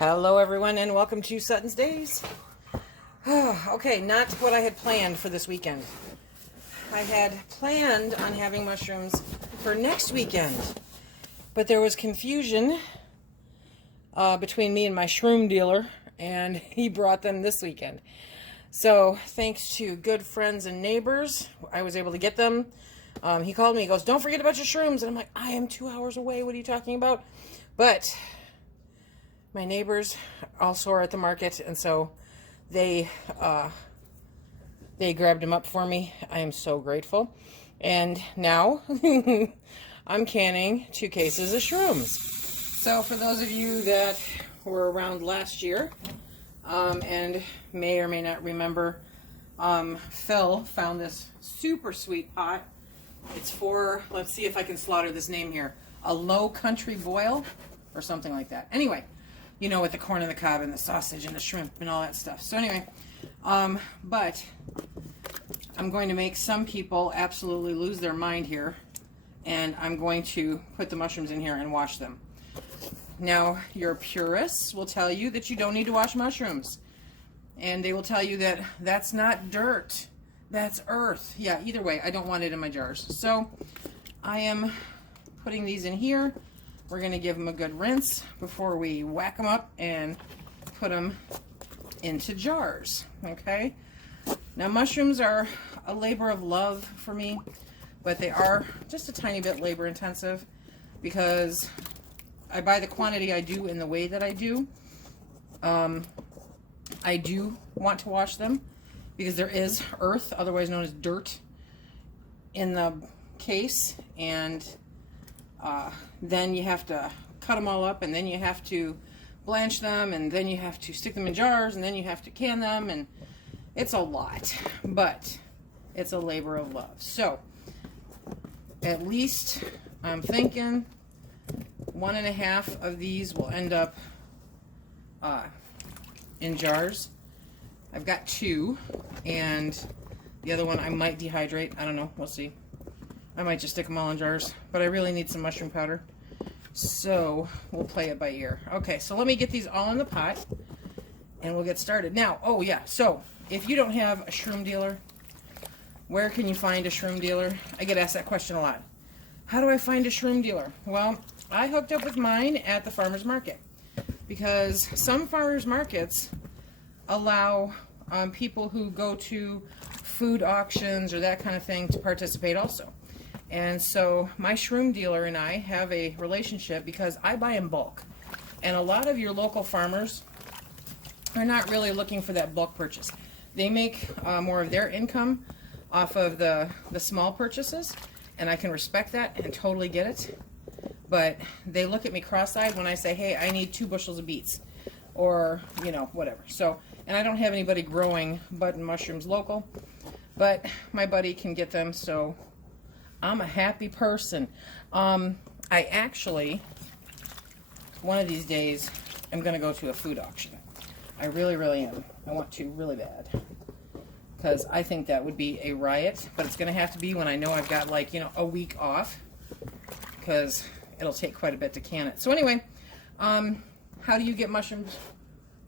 Hello everyone and welcome to SuttonsDaze. Okay, not what I had planned for this weekend. I had planned on having mushrooms for next weekend, but there was confusion between me and my shroom dealer, and he brought them this weekend. So thanks to good friends and neighbors, I was able to get them. He called me, he goes, "Don't forget about your shrooms." And I'm like, I am 2 hours away, what are you talking about? But my neighbors also are at the market, and so they grabbed them up for me. I am so grateful. And now I'm canning 2 cases of shrooms. So for those of you that were around last year and may or may not remember, Phil found this super sweet pot. It's for, let's see if I can slaughter this name here, a low country boil or something like that. Anyway, you know, with the corn and the cob and the sausage and the shrimp and all that stuff. So anyway, but I'm going to make some people absolutely lose their mind here, and I'm going to put the mushrooms in here and wash them. Now, your purists will tell you that you don't need to wash mushrooms, and they will tell you that that's not dirt, that's earth. Yeah, either way, I don't want it in my jars. So I am putting these in here. We're going to give them a good rinse before we whack them up and put them into jars, okay? Now, mushrooms are a labor of love for me, but they are just a tiny bit labor intensive because I buy the quantity I do in the way that I do. I do want to wash them because there is earth, otherwise known as dirt, in the case, and then you have to cut them all up, and then you have to blanch them, and then you have to stick them in jars, and then you have to can them, and it's a lot, but it's a labor of love. So at least I'm thinking 1.5 of these will end up in jars. I've got 2, and the other one I might dehydrate. I don't know, we'll see. I might just stick them all in jars, but I really need some mushroom powder, so we'll play it by ear. Okay, so let me get these all in the pot, and we'll get started. Now, oh yeah, so if you don't have a shroom dealer, where can you find a shroom dealer? I get asked that question a lot. How do I find a shroom dealer? Well, I hooked up with mine at the farmer's market, because some farmer's markets allow people who go to food auctions or that kind of thing to participate also. And so my shroom dealer and I have a relationship because I buy in bulk. And a lot of your local farmers are not really looking for that bulk purchase. They make more of their income off of the small purchases, and I can respect that and totally get it. But they look at me cross-eyed when I say, hey, I need 2 bushels of beets, or, you know, whatever. So, and I don't have anybody growing button mushrooms local, but my buddy can get them, so I'm a happy person. I actually, one of these days, I'm going to go to a food auction. I really, really am. I want to really bad, because I think that would be a riot, but it's going to have to be when I know I've got, like, you know, a week off, because it'll take quite a bit to can it. So anyway, how do you get mushrooms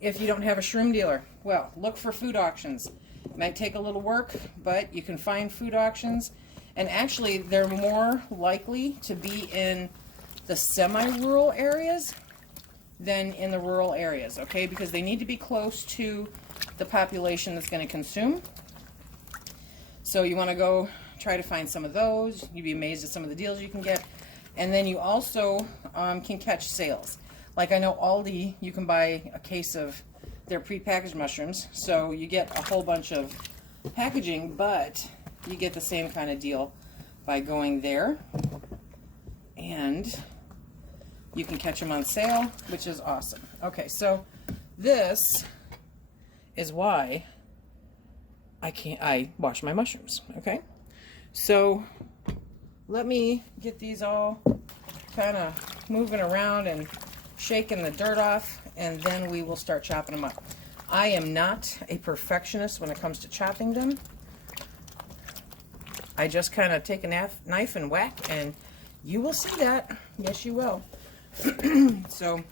if you don't have a shroom dealer? Well, look for food auctions. It might take a little work, but you can find food auctions. And actually, they're more likely to be in the semi-rural areas than in the rural areas, okay? Because they need to be close to the population that's going to consume. So you want to go try to find some of those. You'd be amazed at some of the deals you can get. And then you also can catch sales. Like I know Aldi, you can buy a case of their prepackaged mushrooms. So you get a whole bunch of packaging, but you get the same kind of deal by going there, and you can catch them on sale, which is awesome. Okay, so this is why I wash my mushrooms, okay? So let me get these all kind of moving around and shaking the dirt off, and then we will start chopping them up. I am not a perfectionist when it comes to chopping them. I just kind of take a knife and whack, and you will see that. Yes, you will. So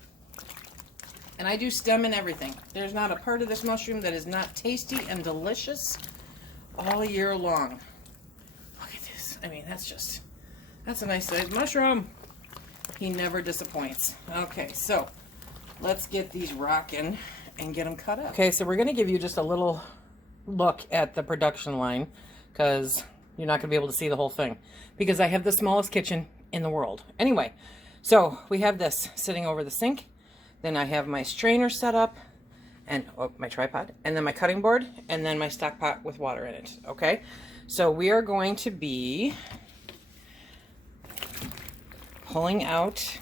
And I do stem and everything. There's not a part of this mushroom that is not tasty and delicious all year long. Look at this. I mean, that's a nice sized mushroom. He never disappoints. Okay, so let's get these rocking and get them cut up. Okay, so we're going to give you just a little look at the production line because you're not going to be able to see the whole thing because I have the smallest kitchen in the world. Anyway, so we have this sitting over the sink. Then I have my strainer set up and my tripod, and then my cutting board, and then my stock pot with water in it. Okay, so we are going to be pulling out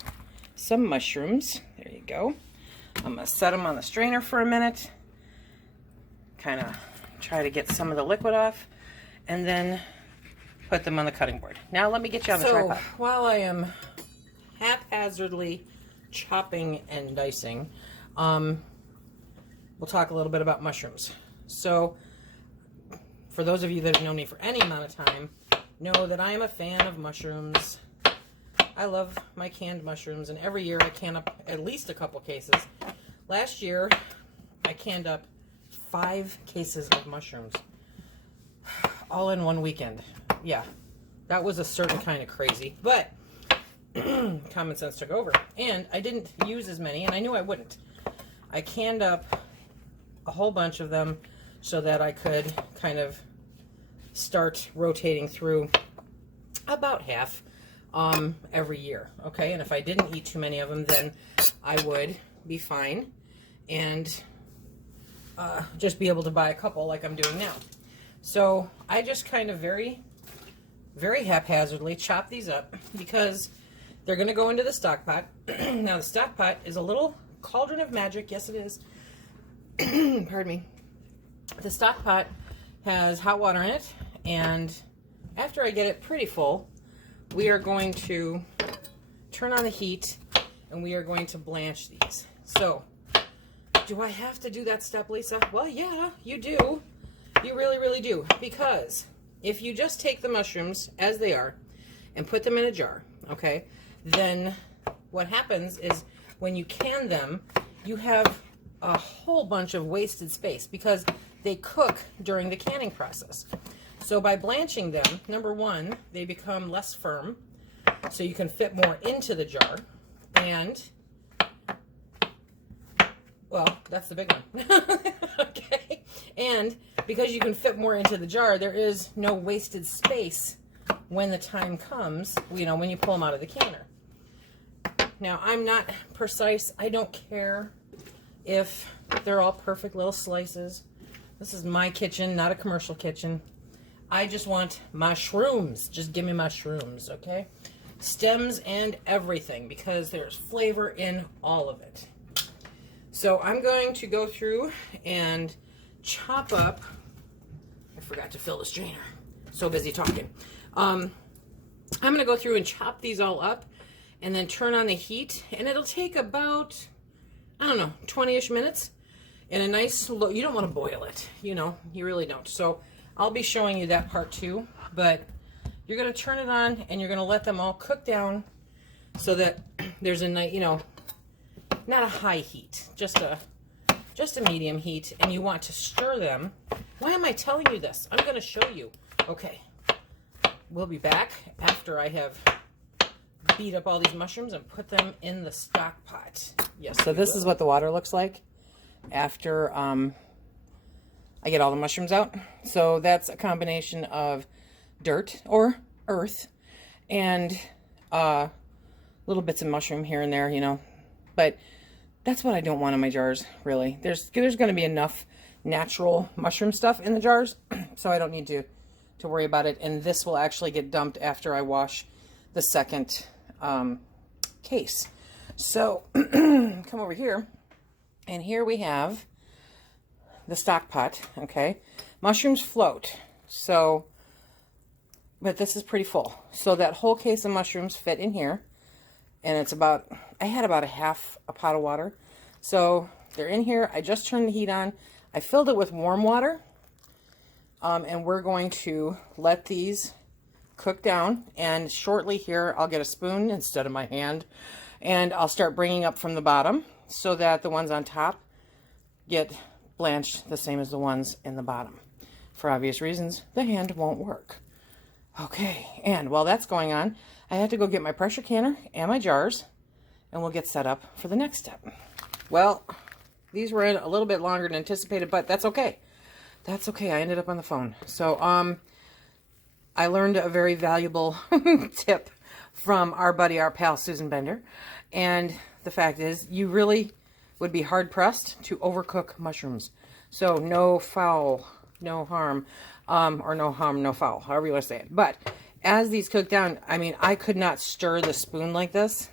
some mushrooms. There you go. I'm going to set them on the strainer for a minute, kind of try to get some of the liquid off, and then put them on the cutting board. Now let me get you on the tripod. While I am haphazardly chopping and dicing, we'll talk a little bit about mushrooms. So for those of you that have known me for any amount of time, know that I am a fan of mushrooms. I love my canned mushrooms, and every year I can up at least a couple cases. Last year I canned up 5 cases of mushrooms all in one weekend. Yeah, that was a certain kind of crazy, but common sense took over, and I didn't use as many, and I knew I wouldn't. I canned up a whole bunch of them so that I could kind of start rotating through about half every year. Okay, and if I didn't eat too many of them, then I would be fine and just be able to buy a couple like I'm doing now. So I just kind of very haphazardly chop these up because they're going to go into the stock pot. Now the stock pot is a little cauldron of magic. Yes, it is. Pardon me. The stock pot has hot water in it, and after I get it pretty full, we are going to turn on the heat and we are going to blanch these. So, do I have to do that step, Lisa? Well, yeah, you do. You really do. Because if you just take the mushrooms as they are and put them in a jar, okay, then what happens is when you can them, you have a whole bunch of wasted space because they cook during the canning process. So by blanching them, number one, they become less firm, so you can fit more into the jar, and, well, that's the big one. Okay, and because you can fit more into the jar, there is no wasted space when the time comes, you know, when you pull them out of the canner. Now, I'm not precise. I don't care if they're all perfect little slices. This is my kitchen, not a commercial kitchen. I just want mushrooms. Just give me mushrooms, okay? Stems and everything, because there's flavor in all of it. So I'm going to go through and chop up. I forgot to fill the strainer. So busy talking. I'm going to go through and chop these all up and then turn on the heat, and it'll take about, I don't know, 20-ish minutes. In a nice slow, you don't want to boil it, you know, you really don't. So I'll be showing you that part too, but you're going to turn it on and you're going to let them all cook down so that there's a nice, you know, not a high heat, just a medium heat, and you want to stir them. Why am I telling you this? I'm going to show you. Okay, we'll be back after I have beat up all these mushrooms and put them in the stock pot. Yes. So this is what the water looks like after I get all the mushrooms out. So that's a combination of dirt or earth and little bits of mushroom here and there, you know. But that's what I don't want in my jars, really. There's going to be enough natural mushroom stuff in the jars, so I don't need to worry about it. And this will actually get dumped after I wash the second case. So come over here, and here we have the stock pot, okay? Mushrooms float, so, but this is pretty full. So that whole case of mushrooms fit in here, and it's about, I had about half a pot of water. So they're in here. I just turned the heat on. I filled it with warm water, and we're going to let these cook down, and shortly here I'll get a spoon instead of my hand, and I'll start bringing up from the bottom so that the ones on top get blanched the same as the ones in the bottom. For obvious reasons, the hand won't work. Okay, and while that's going on, I have to go get my pressure canner and my jars, and we'll get set up for the next step. Well, these were in a little bit longer than anticipated, but that's okay. That's okay. I ended up on the phone. So, I learned a very valuable tip from our buddy, our pal, Susan Bender. And the fact is, you really would be hard-pressed to overcook mushrooms. So, no foul, no harm, or no harm, no foul, however you want to say it. But as these cook down, I mean, I could not stir the spoon like this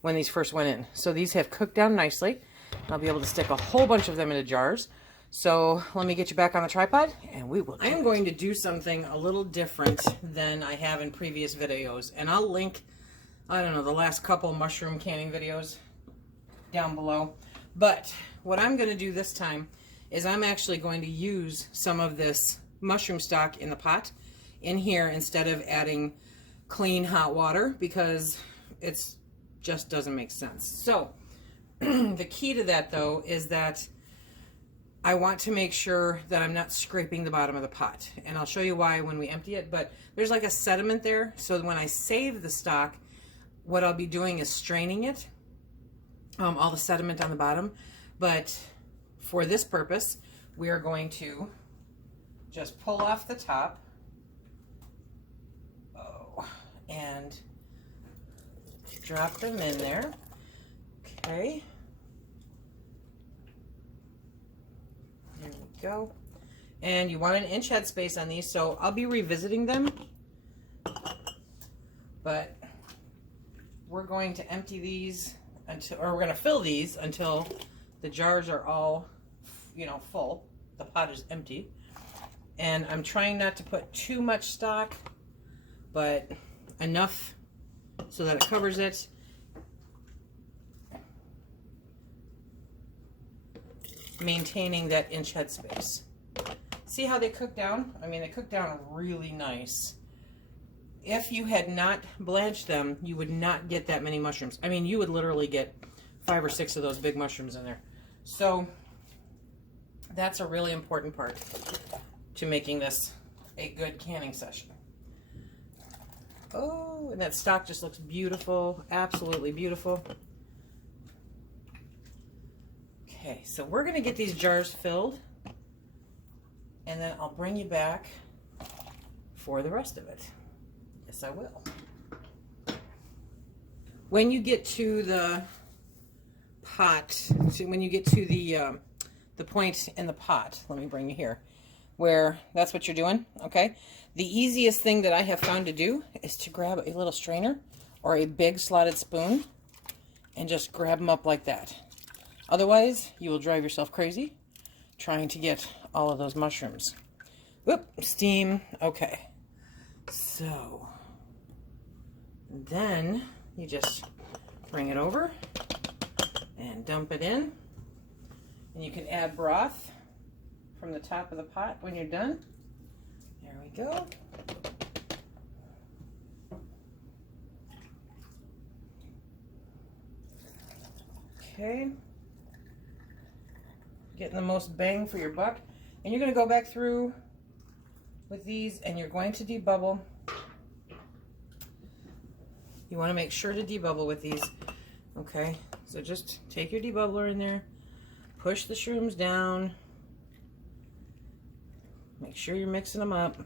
when these first went in. So these have cooked down nicely. I'll be able to stick a whole bunch of them into jars. So let me get you back on the tripod and we will. I am going to do something a little different than I have in previous videos. And I'll link, I don't know, the last couple mushroom canning videos down below. But what I'm going to do this time is I'm actually going to use some of this mushroom stock in the pot in here instead of adding clean hot water, because it's just doesn't make sense. So the key to that though is that I want to make sure that I'm not scraping the bottom of the pot, and I'll show you why when we empty it. But there's like a sediment there, so when I save the stock, what I'll be doing is straining it, all the sediment on the bottom. But for this purpose, we are going to just pull off the top, and drop them in there. Okay. There we go. And you want an inch headspace on these, so I'll be revisiting them. But we're going to empty these until, or we're going to fill these until the jars are all, you know, full. The pot is empty. And I'm trying not to put too much stock, but enough so that it covers it. Maintaining that inch headspace. See how they cook down? I mean, they cook down really nice. If you had not blanched them, you would not get that many mushrooms. I mean, you would literally get 5 or 6 of those big mushrooms in there. So that's a really important part to making this a good canning session. Oh, and that stock just looks beautiful. Absolutely beautiful. Okay, so we're going to get these jars filled, and then I'll bring you back for the rest of it. Yes, I will. When you get to the pot, when you get to the point in the pot, let me bring you here, where that's what you're doing, okay? The easiest thing that I have found to do is to grab a little strainer or a big slotted spoon and just grab them up like that. Otherwise, you will drive yourself crazy trying to get all of those mushrooms. Whoop, steam, okay. So, then you just bring it over and dump it in. And you can add broth from the top of the pot when you're done. There we go. Okay. Getting the most bang for your buck. And you're going to go back through with these and you're going to debubble. You want to make sure to debubble with these. Okay, so just take your debubbler in there, push the shrooms down, make sure you're mixing them up,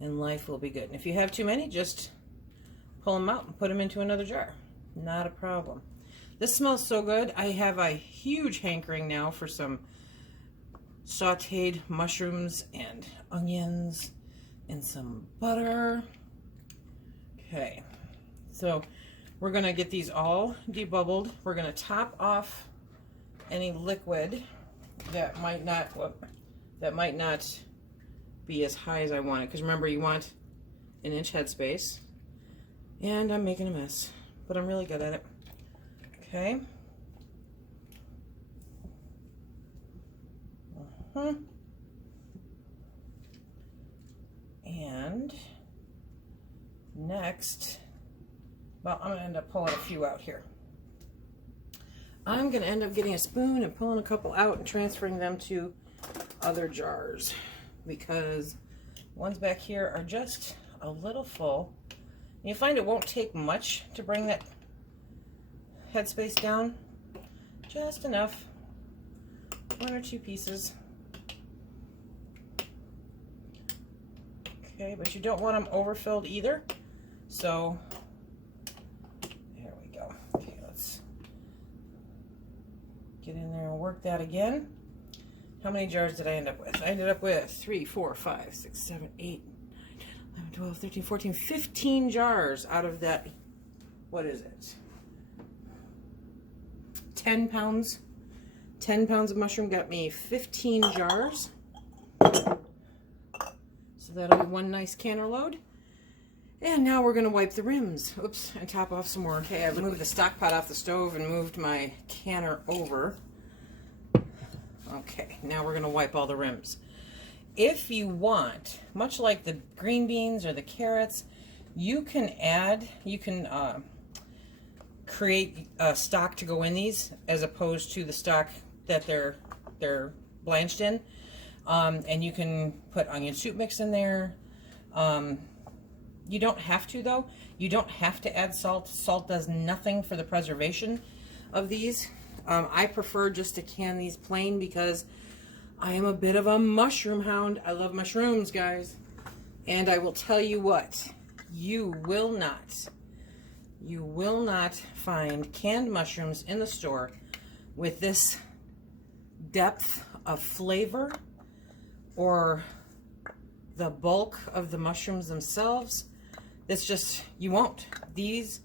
and life will be good. And if you have too many, just pull them out and put them into another jar. Not a problem. This smells so good. I have a huge hankering now for some sauteed mushrooms and onions and some butter. Okay, so we're gonna get these all debubbled. We're gonna top off any liquid that might not be as high as I want it. Because remember, you want an inch headspace. And I'm making a mess, but I'm really good at it. Okay. And next, well, I'm going to end up pulling a few out here. I'm going to end up getting a spoon and pulling a couple out and transferring them to other jars because ones back here are just a little full. You find it won't take much to bring that headspace down. Just enough. 1 or 2 pieces. Okay, but you don't want them overfilled either. So, there we go. Okay, let's get in there and work that again. How many jars did I end up with? I ended up with 3, 4, 5, 6, 7, 8, 9, 11, 12, 13, 14, 15 jars out of that. What is it? 10 pounds. 10 pounds of mushroom got me 15 jars. So that'll be one nice canner load. And now we're going to wipe the rims. Oops, and top off some more. Okay, I've moved the stock pot off the stove and moved my canner over. Okay, now we're going to wipe all the rims. If you want, much like the green beans or the carrots, you can create a stock to go in these as opposed to the stock that they're blanched in. And you can put onion soup mix in there. You don't have to, though. You don't have to add salt. Salt does nothing for the preservation of these. I prefer just to can these plain because I am a bit of a mushroom hound. I love mushrooms, guys. And I will tell you what, you will not find canned mushrooms in the store with this depth of flavor or the bulk of the mushrooms themselves. It's just, you won't. These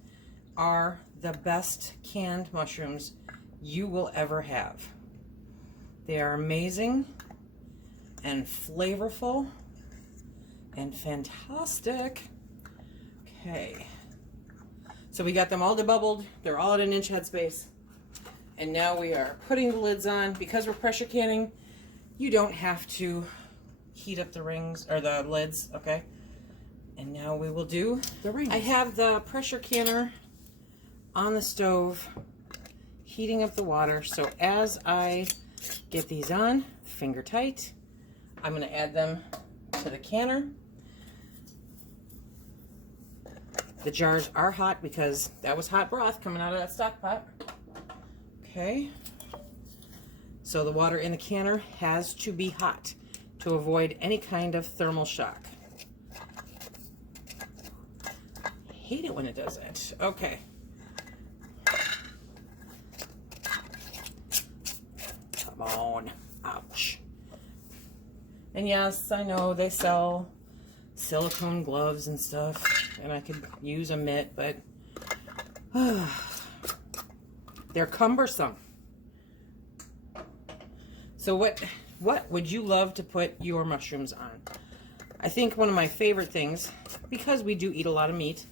are the best canned mushrooms you will ever have. They are amazing and flavorful and fantastic. Okay, so we got them all debubbled. They're all at an inch headspace. And now we are putting the lids on. Because we're pressure canning, you don't have to heat up the rings or the lids, okay? And now we will do the rings. I have the pressure canner on the stove, heating up the water. So as I get these on, finger tight, I'm going to add them to the canner. The jars are hot because that was hot broth coming out of that stock pot. Okay. So the water in the canner has to be hot to avoid any kind of thermal shock. I hate it when it does that. Okay. Come on. Ouch. And yes, I know they sell silicone gloves and stuff, and I could use a mitt, but they're cumbersome. So what would you love to put your mushrooms on? I think one of my favorite things, because we do eat a lot of meat,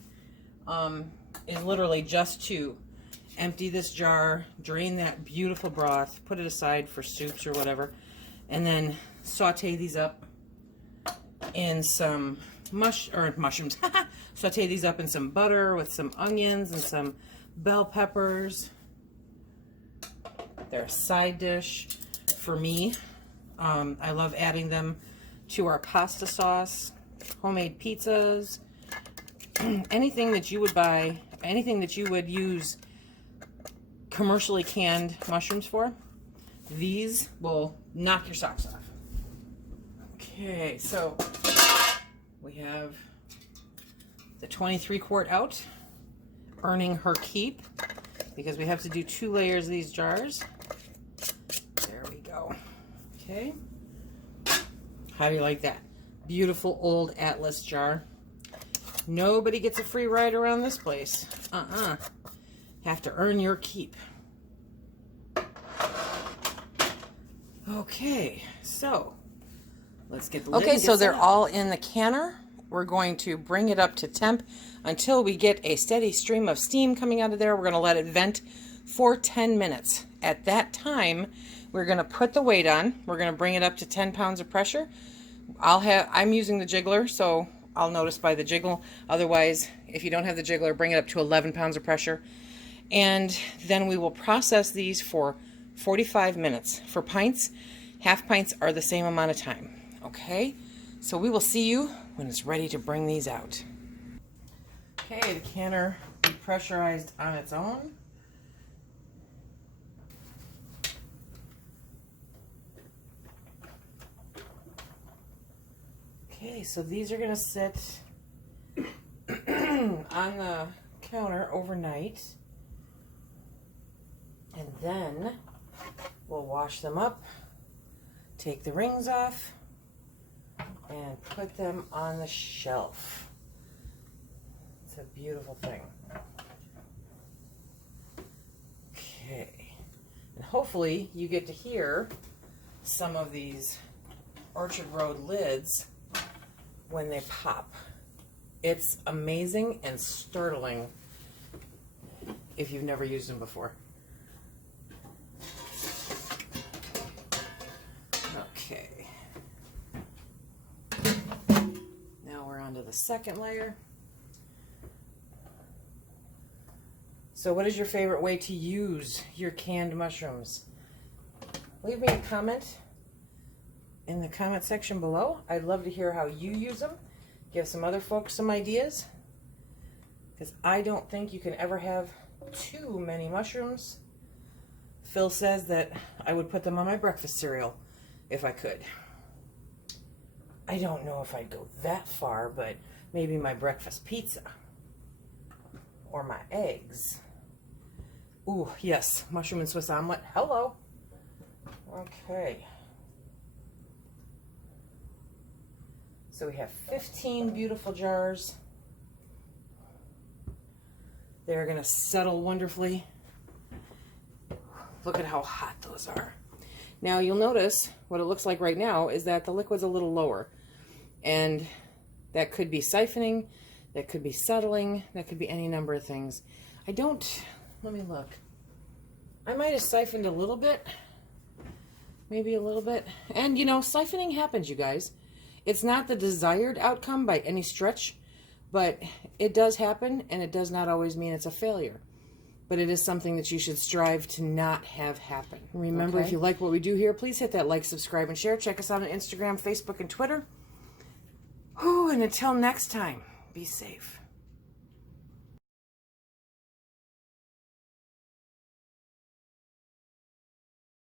is literally just to empty this jar, drain that beautiful broth, put it aside for soups or whatever, and then saute these up in some mushrooms. Saute these up in some butter with some onions and some bell peppers. They're a side dish for me. I love adding them to our pasta sauce, homemade pizzas, anything that you would buy, anything that you would use commercially canned mushrooms for. These will knock your socks off. Okay, so we have the 23 quart out, earning her keep, because we have to do 2 layers of these jars. There we go. Okay. How do you like that? Beautiful old Atlas jar. Nobody gets a free ride around this place. Have to earn your keep. Okay, so let's get the lid. Okay, so they're all in the canner. We're going to bring it up to temp until we get a steady stream of steam coming out of there. We're going to let it vent for 10 minutes. At that time, we're going to put the weight on. We're going to bring it up to 10 pounds of pressure. I'm using the jiggler, so I'll notice by the jiggle. Otherwise, if you don't have the jiggler, bring it up to 11 pounds of pressure. And then we will process these for 45 minutes. For pints, half pints are the same amount of time. Okay, so we will see you when it's ready to bring these out. Okay, the canner depressurized on its own. Okay, so these are going to sit on the counter overnight. And then we'll wash them up, take the rings off, and put them on the shelf. It's a beautiful thing. Okay. And hopefully you get to hear some of these Orchard Road lids when they pop. It's amazing and startling if you've never used them before. Okay. Now we're on to the second layer. So what is your favorite way to use your canned mushrooms? Leave me a comment in the comment section below. I'd love to hear how you use them. Give some other folks some ideas. Because I don't think you can ever have too many mushrooms. Phil says that I would put them on my breakfast cereal if I could. I don't know if I'd go that far, but maybe my breakfast pizza. Or my eggs. Ooh, yes, mushroom and Swiss omelet. Hello. Okay. So we have 15 beautiful jars. They're going to settle wonderfully. Look at how hot those are. Now you'll notice what it looks like right now is that the liquid's a little lower. And that could be siphoning, that could be settling, that could be any number of things. Let me look. I might have siphoned a little bit. Maybe a little bit. And you know, siphoning happens, you guys. It's not the desired outcome by any stretch, but it does happen, and it does not always mean it's a failure. But it is something that you should strive to not have happen. Remember, if you like what we do here, please hit that like, subscribe, and share. Check us out on Instagram, Facebook, and Twitter. And until next time, be safe.